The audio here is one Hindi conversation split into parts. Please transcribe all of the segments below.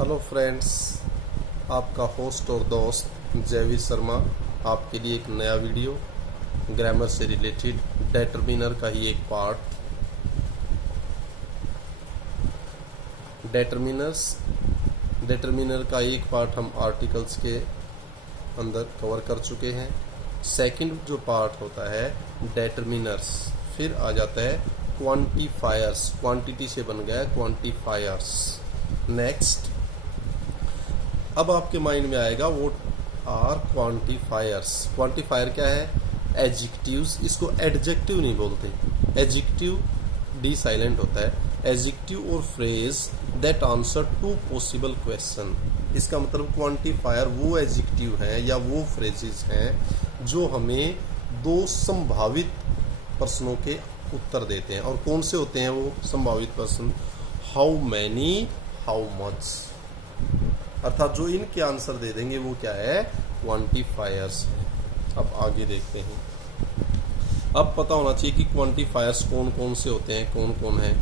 हेलो फ्रेंड्स, आपका होस्ट और दोस्त जयवीर शर्मा आपके लिए एक नया वीडियो ग्रामर से रिलेटेड डेटरमिनर का ही एक पार्ट। डेटरमिनर का एक पार्ट हम आर्टिकल्स के अंदर कवर कर चुके हैं। सेकंड जो पार्ट होता है डेटरमिनर्स, फिर आ जाता है क्वांटिफायर्स। क्वांटिटी से बन गया क्वांटिफायर्स। नेक्स्ट, अब आपके माइंड में आएगा वो आर क्वांटिफायर्स। क्वांटिफायर क्या है? एडजेक्टिव्स। इसको एडजेक्टिव नहीं बोलते, एडजेक्टिव डी साइलेंट होता है। एडजेक्टिव और phrase that answer to possible question. इसका मतलब क्वांटिफायर वो एडजेक्टिव हैं या वो फ्रेजेस हैं जो हमें दो संभावित प्रश्नों के उत्तर देते हैं। और कौन से होते हैं वो संभावित प्रश्न? How many, how much. अर्थात जो इनके आंसर दे देंगे वो क्या है? क्वांटिफायर्स है। अब आगे देखते हैं। अब पता होना चाहिए कि क्वांटिफायर्स कौन कौन से होते हैं, कौन कौन है।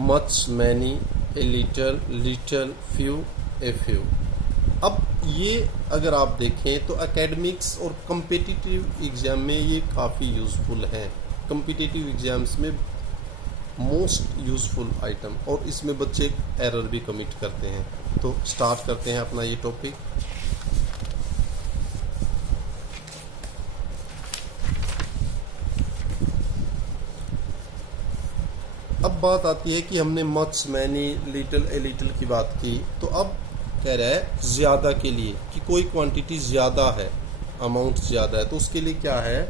Much, many, a little, little, few, a few. अब ये अगर आप देखें तो एकेडमिक्स और कम्पिटिटिव एग्जाम में ये काफ़ी यूजफुल हैं। कम्पिटिटिव एग्जाम्स में मोस्ट यूजफुल आइटम, और इसमें बच्चे एरर भी कमिट करते हैं। तो स्टार्ट करते हैं अपना ये टॉपिक। अब बात आती है कि हमने much, many, little, a little की बात की, तो अब कह रहा है ज्यादा के लिए कि कोई क्वांटिटी ज्यादा है, अमाउंट ज्यादा है, तो उसके लिए क्या है?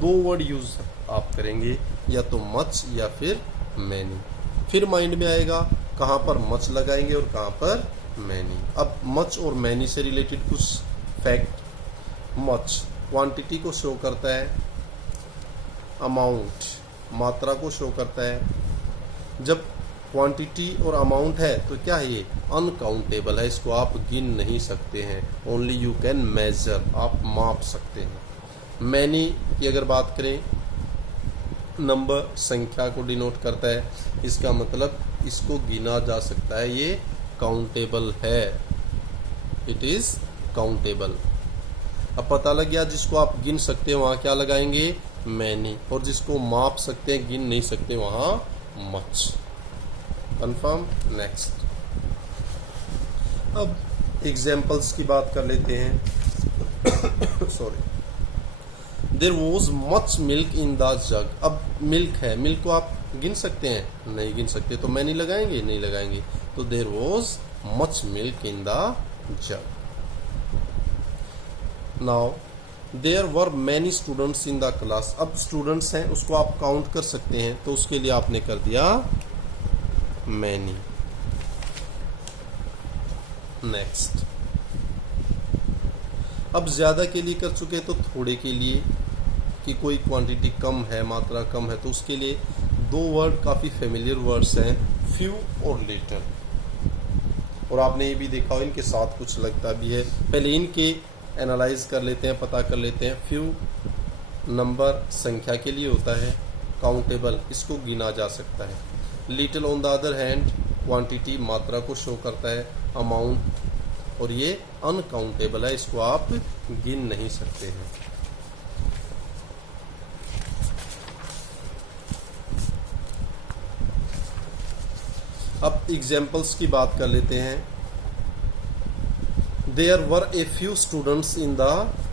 दो वर्ड यूज आप करेंगे, या तो मच या फिर मैनी। फिर माइंड में आएगा कहाँ पर मच लगाएंगे और कहाँ पर मैनी। अब मच और मैनी से रिलेटेड कुछ फैक्ट। मच क्वांटिटी को शो करता है, अमाउंट मात्रा को शो करता है। जब क्वांटिटी और अमाउंट है तो क्या है? ये अनकाउंटेबल है, इसको आप गिन नहीं सकते हैं। ओनली यू कैन मेजर, आप माप सकते हैं। मैनी की अगर बात करें, नंबर संख्या को डिनोट करता है, इसका मतलब इसको गिना जा सकता है, ये काउंटेबल है, इट इज काउंटेबल। अब पता लग गया जिसको आप गिन सकते हैं वहां क्या लगाएंगे? मैनी, और जिसको माप सकते हैं, गिन नहीं सकते, वहां मच। कंफर्म। नेक्स्ट, अब एग्जाम्पल्स की बात कर लेते हैं। Sorry. There was much milk in the jug. अब मिल्क है, मिल्क को आप गिन सकते हैं? नहीं गिन सकते, तो मैनी लगाएंगे? नहीं लगाएंगे। तो there was much milk in the jug. Now there were many students in the class. अब स्टूडेंट्स हैं, उसको आप काउंट कर सकते हैं, तो उसके लिए आपने कर दिया मैनी। नेक्स्ट, अब ज्यादा के लिए कर चुके तो थोड़े के लिए कि कोई क्वांटिटी कम है, मात्रा कम है, तो उसके लिए दो वर्ड काफी फेमिलियर वर्ड्स हैं, फ्यू और लिटिल। और आपने ये भी देखा हो इनके साथ कुछ लगता भी है। पहले इनके एनालाइज कर लेते हैं, पता कर लेते हैं। फ्यू नंबर संख्या के लिए होता है, काउंटेबल इसको गिना जा सकता है। Little on the other hand quantity मात्रा को शो करता है, अमाउंट, और ये अनकाउंटेबल है, इसको आप गिन नहीं सकते हैं। अब एग्जाम्पल्स की बात कर लेते हैं। There were a few students in the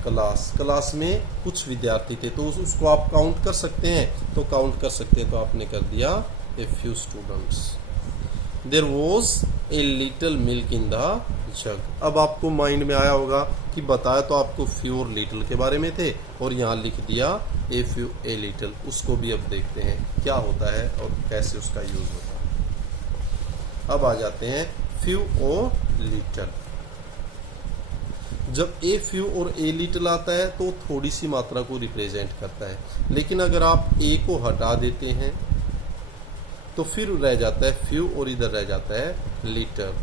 class. Class में कुछ विद्यार्थी थे, तो उसको आप काउंट कर सकते हैं? तो काउंट कर सकते हैं, तो आपने कर दिया a few students. There was a little milk in the jug. अब आपको माइंड में आया होगा कि बताया तो आपको फ्यू और लिटिल के बारे में थे, और यहाँ लिख दिया ए फ्यू ए लिटिल। उसको भी अब देखते हैं क्या होता है और कैसे उसका यूज होता है। अब आ जाते हैं फ्यू और लिटिल। जब ए फ्यू और ए लिटिल आता है तो थोड़ी सी मात्रा को रिप्रेजेंट करता है, लेकिन अगर आप ए को हटा देते हैं तो फिर रह जाता है फ्यू और इधर रह जाता है लिटिल।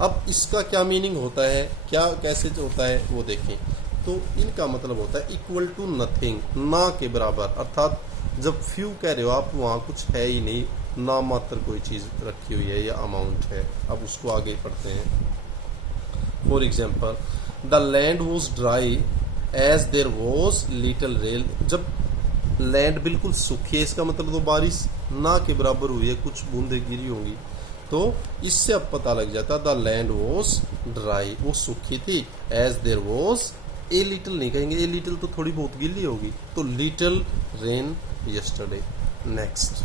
अब इसका क्या मीनिंग होता है, क्या कैसे होता है वो देखें। तो इनका मतलब होता है इक्वल टू नथिंग, ना के बराबर। अर्थात जब फ्यू कह रहे हो आप, वहां कुछ है ही नहीं, नाम मात्र कोई चीज़ रखी हुई है या अमाउंट है। अब उसको आगे पढ़ते हैं। For example, the land was dry as there was little rain. जब लैंड बिल्कुल सूखी है, इसका मतलब तो बारिश ना के बराबर हुई है, कुछ बूंदें गिरी होंगी। तो इससे अब पता लग जाता द लैंड वॉज ड्राई, वो सूखी थी। As there was a little नहीं कहेंगे, ए लिटिल तो थोड़ी बहुत गिल्ली होगी, तो little rain yesterday. Next,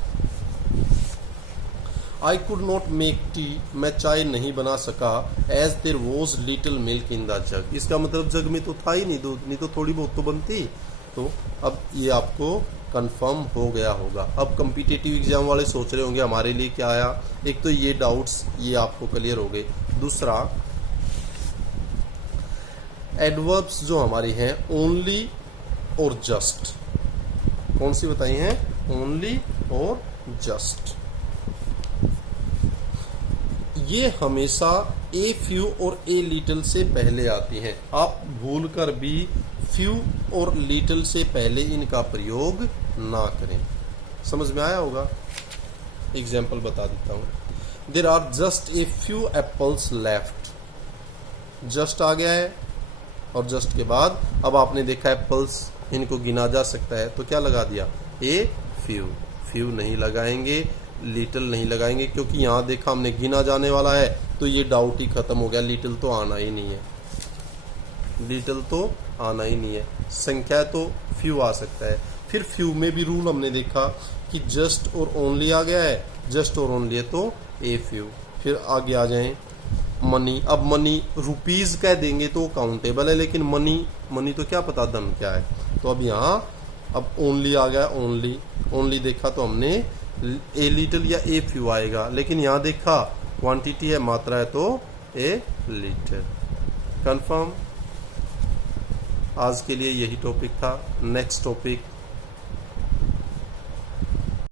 I could not make tea, मैं चाय नहीं बना सका। As there was little milk in the jug, इसका मतलब जग में तो था ही नहीं दूध, नहीं तो थोड़ी बहुत तो बनती। तो अब ये आपको कंफर्म हो गया होगा। अब कॉम्पिटिटिव एग्जाम वाले सोच रहे होंगे हमारे लिए क्या आया। एक तो ये डाउट्स ये आपको क्लियर हो गए। दूसरा, एडवर्ब्स जो हमारी हैं ओनली और जस्ट, कौन सी बताई हैं? ओनली और जस्ट। ये हमेशा ए फ्यू और ए लिटिल से पहले आती हैं। आप भूल कर भी फ्यू और लिटिल से पहले इनका प्रयोग ना करें। समझ में आया होगा? एग्जाम्पल बता देता हूं। There are just a few apples left, just आ गया है और जस्ट के बाद अब आपने देखा एप्पल्स, इनको गिना जा सकता है, तो क्या लगा दिया? A few. फ्यू नहीं लगाएंगे, लिटिल नहीं लगाएंगे, क्योंकि यहां देखा हमने गिना जाने वाला है, तो ये डाउट ही खत्म हो गया। लिटिल तो आना ही नहीं है, लिटिल तो आना ही नहीं है। संख्या तो फ्यू आ सकता है। फिर फ्यू में भी रूल हमने देखा कि जस्ट और ओनली आ गया है, जस्ट और ओनली है तो ए फ्यू। फिर आगे आ जाएं मनी। अब मनी रुपीज कह देंगे तो काउंटेबल है, लेकिन मनी तो क्या पता धन क्या है। तो अब यहाँ अब ओनली आ गया, ओनली देखा तो हमने ए लिटिल या ए फ्यू आएगा, लेकिन यहाँ देखा क्वांटिटी है, मात्रा है, तो ए लिटिल। कंफर्म? आज के लिए यही टॉपिक था। Next topic